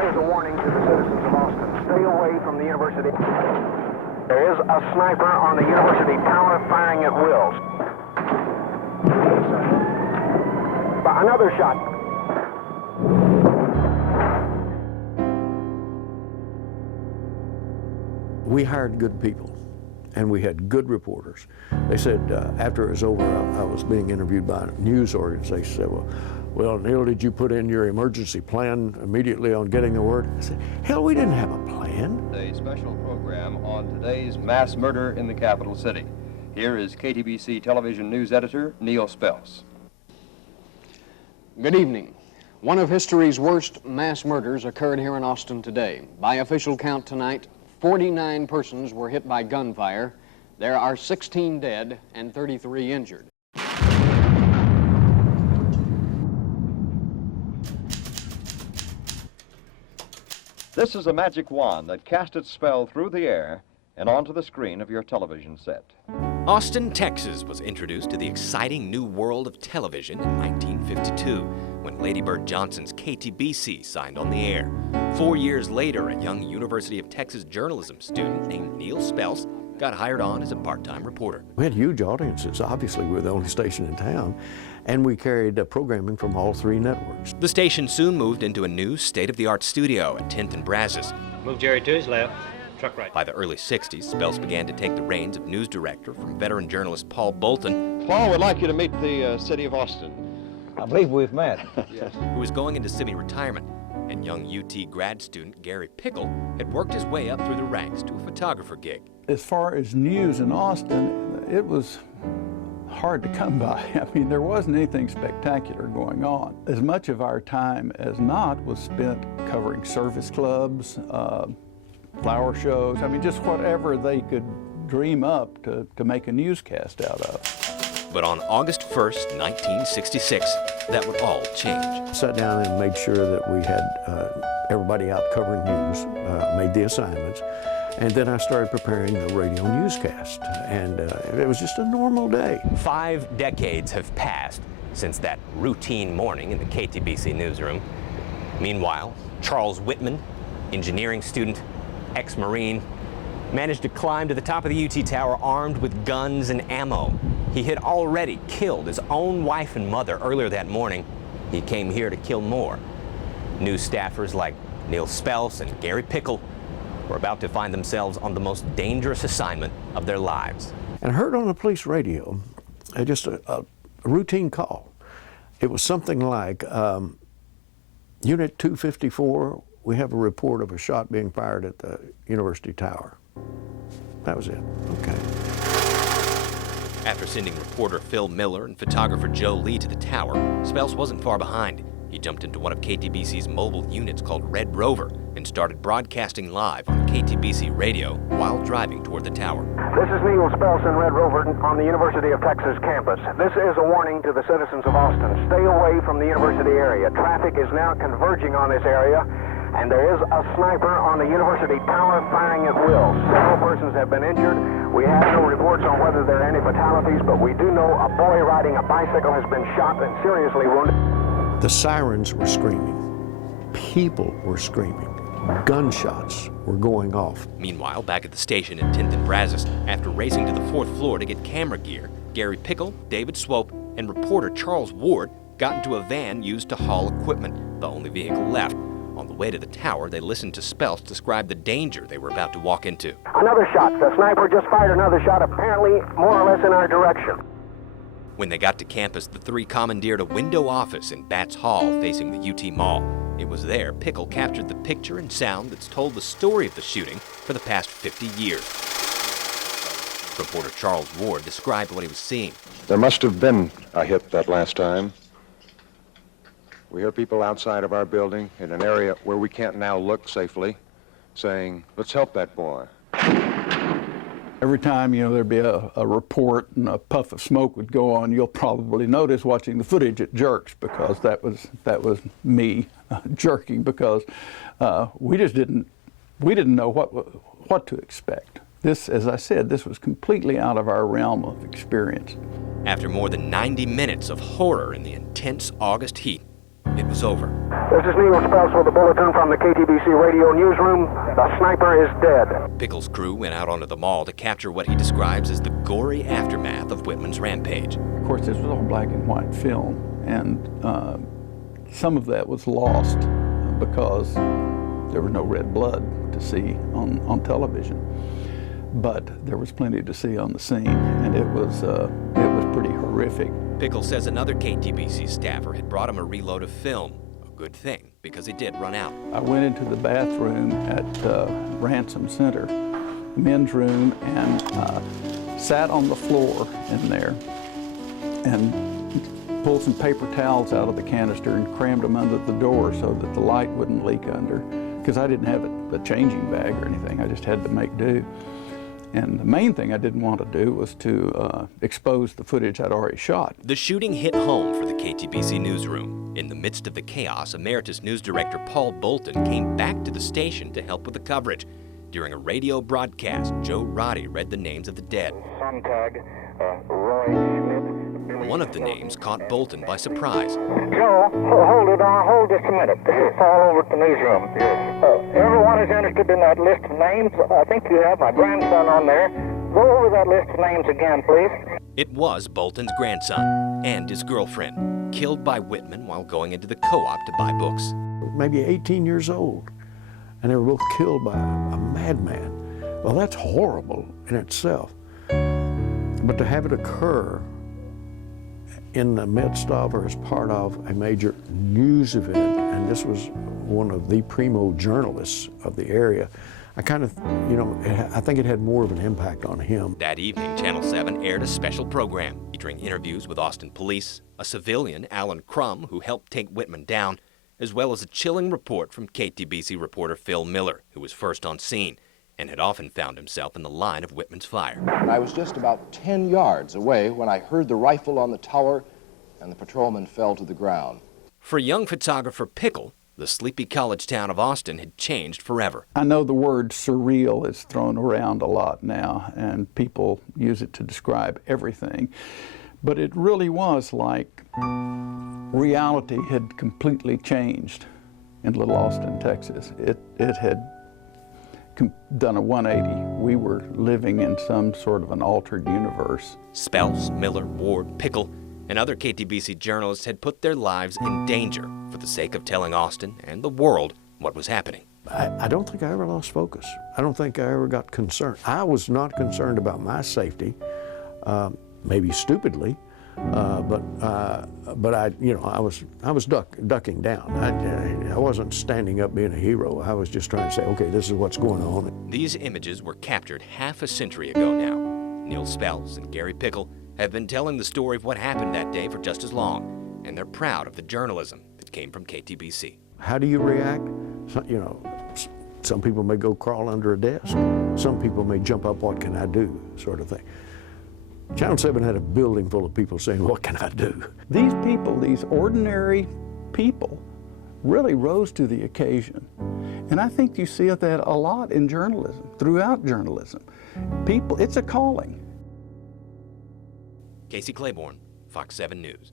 is a warning to the citizens of Austin. Stay away from the university. There is a sniper on the university tower firing at will. Another shot. We hired good people, and we had good reporters. They said after it was over, I was being interviewed by a news organization. They said, well, Neal, did you put in your emergency plan immediately on getting the word? I said, hell, we didn't have a plan. A special program on today's mass murder in the capital city. Here is KTBC television news editor Neal Spelce. Good evening. One of history's worst mass murders occurred here in Austin today. By official count tonight, 49 persons were hit by gunfire. There are 16 dead and 33 injured. This is a magic wand that casts its spell through the air and onto the screen of your television set. Austin, Texas was introduced to the exciting new world of television in 1952 when Lady Bird Johnson's KTBC signed on the air. 4 years later, a young University of Texas journalism student named Neal Spelce got hired on as a part-time reporter. We had huge audiences. Obviously, we were the only station in town, and we carried programming from all three networks. The station soon moved into a new state-of-the-art studio at 10th and Brazos. Move Jerry to his left. Truck right. By the early 60s, Spelce began to take the reins of news director from veteran journalist Paul Bolton. Paul would like you to meet the city of Austin. I believe we've met. Yes. Who was going into semi-retirement, and young UT grad student Gary Pickle had worked his way up through the ranks to a photographer gig. As far as news in Austin, it was hard to come by. I mean, there wasn't anything spectacular going on. As much of our time as not was spent covering service clubs, flower shows, I mean, just whatever they could dream up to make a newscast out of. But on August 1st, 1966, that would all change. Sat down and made sure that we had everybody out covering news, made the assignments, and then I started preparing the radio newscast, and it was just a normal day. 5 decades have passed since that routine morning in the KTBC newsroom. Meanwhile, Charles Whitman, engineering student, ex-Marine, managed to climb to the top of the UT Tower armed with guns and ammo. He had already killed his own wife and mother earlier that morning. He came here to kill more. News staffers like Neal Spelce and Gary Pickle were about to find themselves on the most dangerous assignment of their lives. And I heard on the police radio, just a routine call. It was something like, Unit 254, we have a report of a shot being fired at the University Tower. That was it. Okay. After sending reporter Phil Miller and photographer Joe Lee to the tower, Spelce wasn't far behind. He jumped into one of KTBC's mobile units called Red Rover and started broadcasting live on KTBC radio while driving toward the tower. This is Neal Spelce in Red Rover on the University of Texas campus. This is a warning to the citizens of Austin. Stay away from the university area. Traffic is now converging on this area, and there is a sniper on the university tower firing at will. Several persons have been injured. We have no reports on whether there are any fatalities, but we do know a boy riding a bicycle has been shot and seriously wounded. The sirens were screaming. People were screaming. Gunshots were going off. Meanwhile, back at the station in 10th and Brazos, after racing to the 4th floor to get camera gear, Gary Pickle, David Swope, and reporter Charles Ward got into a van used to haul equipment, the only vehicle left. On the way to the tower, they listened to Spelce describe the danger they were about to walk into. Another shot. The sniper just fired another shot, apparently more or less in our direction. When they got to campus, the three commandeered a window office in Batts Hall facing the UT Mall. It was there Pickle captured the picture and sound that's told the story of the shooting for the past 50 years. Reporter Charles Ward described what he was seeing. There must have been a hit that last time. We hear people outside of our building in an area where we can't now look safely saying, let's help that boy. Every time, there'd be a report and a puff of smoke would go on, you'll probably notice watching the footage it jerks, because that was me jerking, because we didn't know what to expect. This, as I said, this was completely out of our realm of experience. After more than 90 minutes of horror in the intense August heat, it was over. This is Neal Spelce with a bulletin from the KTBC radio newsroom. The sniper is dead. Pickle's crew went out onto the mall to capture what he describes as the gory aftermath of Whitman's rampage. Of course, this was all black and white film, and some of that was lost because there was no red blood to see on television. But there was plenty to see on the scene, and it was pretty horrific. Pickle says another KTBC staffer had brought him a reload of film. A good thing, because it did run out. I went into the bathroom at Ransom Center, men's room, and sat on the floor in there and pulled some paper towels out of the canister and crammed them under the door so that the light wouldn't leak under, because I didn't have a changing bag or anything. I just had to make do. And the main thing I didn't want to do was to expose the footage I'd already shot. The shooting hit home for the KTBC newsroom. In the midst of the chaos, Emeritus News Director Paul Bolton came back to the station to help with the coverage. During a radio broadcast, Joe Roddy read the names of the dead. Sontag, Roy Schmidt. One of the names caught Bolton by surprise. Joe, hold it on. Hold just a minute. This is all over at the newsroom. Everyone is interested in that list of names. I think you have my grandson on there. Go over that list of names again, please. It was Bolton's grandson and his girlfriend, killed by Whitman while going into the co-op to buy books. Maybe 18 years old, and they were both killed by a madman. Well, that's horrible in itself. But to have it occur in the midst of or as part of a major news event, and this was one of the primo journalists of the area, I kind of, I think it had more of an impact on him. That evening, Channel 7 aired a special program featuring interviews with Austin police, a civilian, Alan Crum, who helped take Whitman down, as well as a chilling report from KTBC reporter Phil Miller, who was first on scene and had often found himself in the line of Whitman's fire. I was just about 10 yards away when I heard the rifle on the tower and the patrolman fell to the ground. For young photographer Pickle, the sleepy college town of Austin had changed forever. I know the word surreal is thrown around a lot now, and people use it to describe everything. But it really was like reality had completely changed in Little Austin, Texas. It had done a 180. We were living in some sort of an altered universe. Spelce, Miller, Ward, Pickle, and other KTBC journalists had put their lives in danger for the sake of telling Austin and the world what was happening. I don't think I ever lost focus. I don't think I ever got concerned. I was not concerned about my safety, maybe stupidly, but I was ducking down. I wasn't standing up being a hero. I was just trying to say, okay, this is what's going on. These images were captured half a century ago now. Neal Spelce and Gary Pickle have been telling the story of what happened that day for just as long, and they're proud of the journalism that came from KTBC. How do you react? Some people may go crawl under a desk. Some people may jump up, what can I do, sort of thing. Channel 7 had a building full of people saying, what can I do? These people, these ordinary people, really rose to the occasion. And I think you see that a lot in journalism, throughout journalism. People, it's a calling. Casey Claiborne, Fox 7 News.